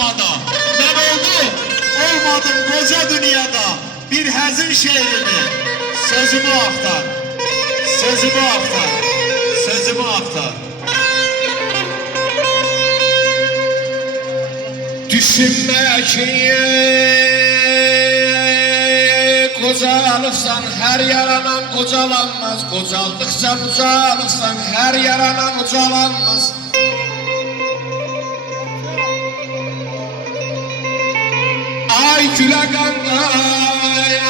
olmadan. Ben oldu, olmadım koca dünyada. Bir həzin şehrimi, sözümü aktar. Sözümü aktar. Sözümü aktar. Düşünme ki kocalıksan her yaranan kocalanmaz. Kocaldıkça ucalıksan her yaranan ucalanmaz. Ay güle kandayak,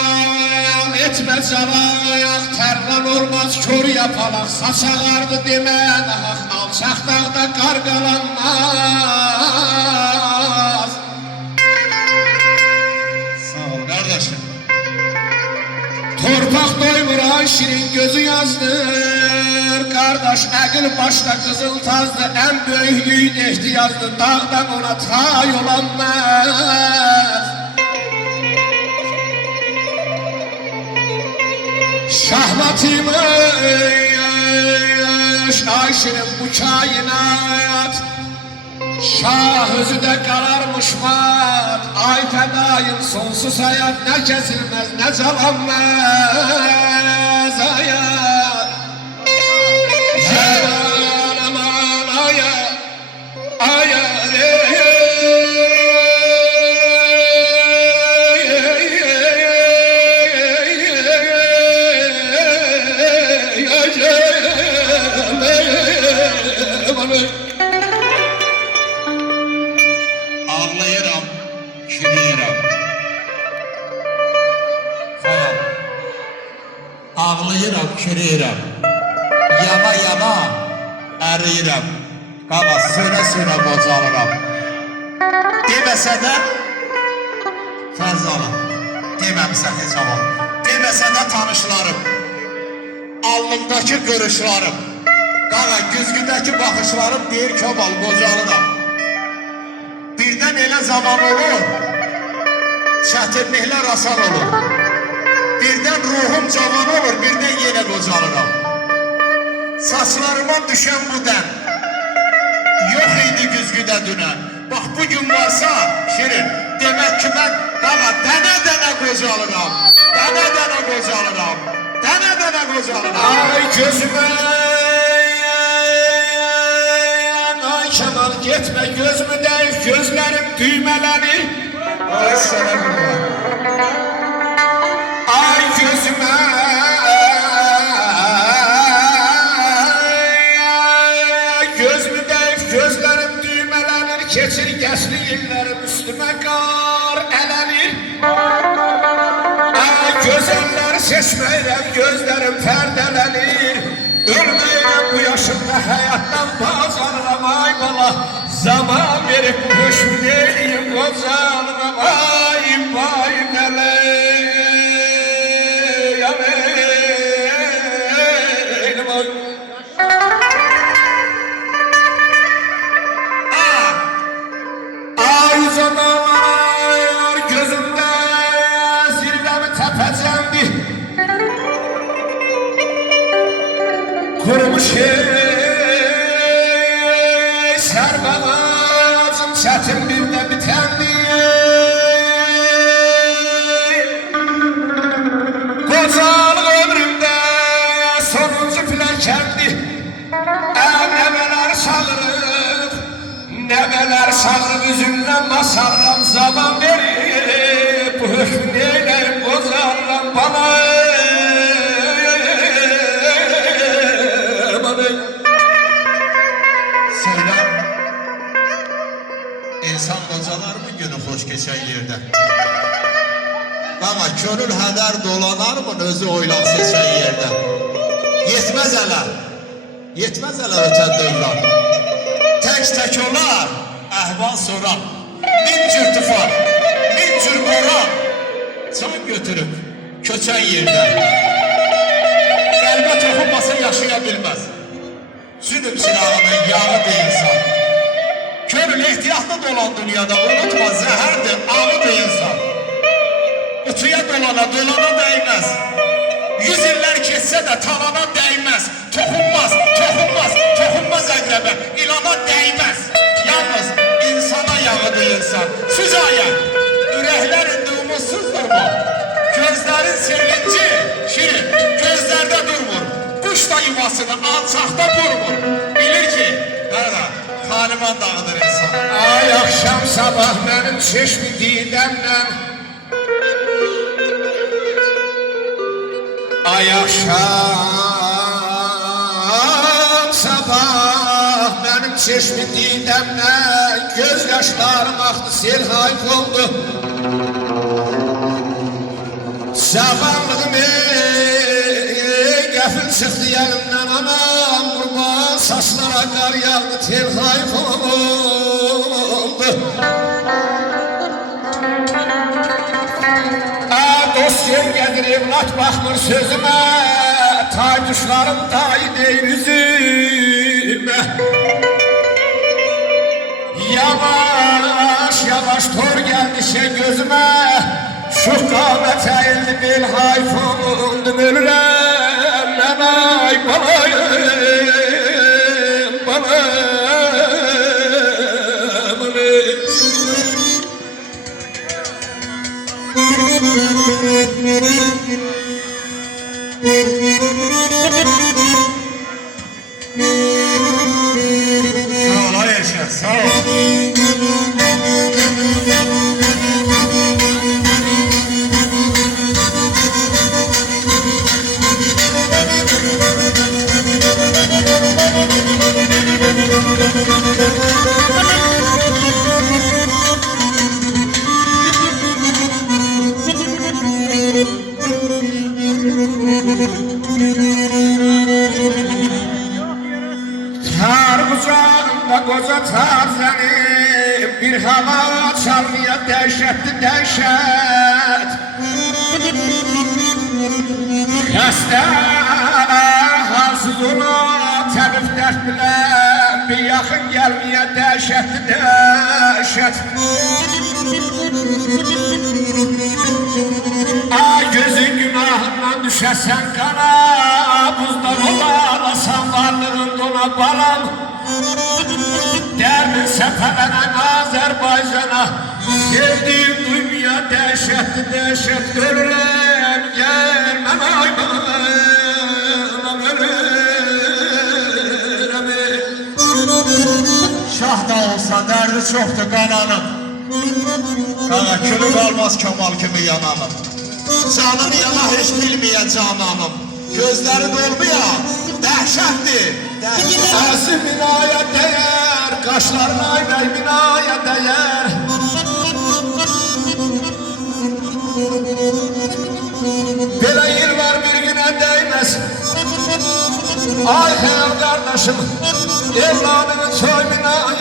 etme calayak, terlan olmaz kör yapalak, saç ağardı demen hak, alçak dağda kargalanmaz. Sağ ol kardeşim. Torpaq doymuran şirin gözü yazdır, kardeş əqil başda qızıl tazdı, en böyük yiğit ehtiyazdı, dağdan ona tay olanmaz. Şahmatıymış ay şirin bu kainat, şah özü de kararmış mat. Ay fedayım sonsuz hayat, ne kesilmez ne çalanmaz hayat. Aman aman hayat, hayat Ağlayıram, kürüyürəm. Ağlayıram, kürüyürəm. Yana yana əriyirəm. Qaba sönə sönə qocalıram. Deməsə də Fərzana, deməmsən heç zaman. Deməsə də tanışlarım, alnımdakı görüşlarım, qara güzgüdəki baxışlarım deyir ki, obal qocalıram. Birdən elə zaman olur, çətinliklər asan olur. Birdən ruhum cavan olur, birdən yenə qocalıram. Saçlarıma düşən bu dən yox idi güzgüdə dünən. Bax bugün varsa şirin, demək ki mən qağa dənə-dənə qocalıram. Dənə-dənə qocalıram. Dənə-dənə qocalıram. ay gözüme, ay Kemal gitme gözümü değil, gözlerim düğmelenir. Ay sənə qurban. Ay gözüme, gözümü değil, gözlerim düğmelenir. Keçirgesli illerim üstüme kar elenir. Ay güzeller seçmeyrem, gözlerim perdelenir. Ölmeyrem bu yaşımda hayattan bazarlam ay bala. Zaman verip bu hoşum değilim kozalım ay vay meley ameylim ay. Ay zamanlar gözümde zirvemi tepeceğimdi. Kurumuş serben ağacım çetin bir de bitendi. Kocalık ömrümde sonuncu plakendi. Nebeler çağırıp, nebeler çağırıp üzümden masarlam zaman verip bu hükmü neyleyim kocalık bana. Söyle, insan qocalar mı günü hoş geçen yerde? Ama könül hədər dolanar mı özü oylaq seçen yerde? Yetmez elə, yetmez elə ötən dövran. Tək olar, əhval soran. Min cür tufan, min cür boran. Can götürüp köçən yerdə. Qəlbə toxunmasa yaşaya bilməz. Zülüm silahının yağıdır insan. Könül ehtiyatlı dolan dünyada, unutma zəhərdir, ağıdır insan. Kutuya dolana değmez. 100 iller geçse de talana değmez. Toxunmaz, toxunmaz, toxunmaz əqrəbə, ilana değmez. Yalnız insana yağıdır insan. Süzayən, ürəklər indi umutsuzdur. Gözlərin sevinci, şirin, gözlərdə durmur. Kuş da yuvasını alçaqda durmur. Bilir ki, hərə, xaniman dağıdır insan. Ay akşam sabah benim çeşmi didemle Ay akşam sabah benim çeşmi didemle gözyaşlarım aktı sel hayf oldu Sabahlıkım gafil çıktı yanımdan anam kurban saçlara kar yağdı tel hayf oldu Dost gelir evlat bakmır sözüme Tay düşlarım tay değil yüzüme Yavaş yavaş tor geldi şey gözüme Şu kâmet eğildi bil hayfundum ölürem Nenay balayım balayım Sağ ol Ayşe, sağ ol. Tar kucağında koca tarzeni Bir hava çalmaya dehşetli dehşet Xəstə halsız ona təbib dərd bilən Bir yaxın gəlməyə dəhşətli dəhşət Ay gözün günahından düşəsən qana Buzdan olalasan varlığın dona balam Dərdin səpələnən Azərbaycana Sevdiğim duymaya dəhşətli dəhşət görürəm Gəlməm ay balam ölürəm Şah da olsa derdi çoktu kananın. Kana külü kalmaz Kemal kimi yananın. Canın yana hiç bilmeye cananım. Gözleri dolmaya dehşetli. Ağzı binaya değer Kaşların aynay binaya değer Belə yıl var bir güne değmez Ay hayal kardeşim Evladını soy binaya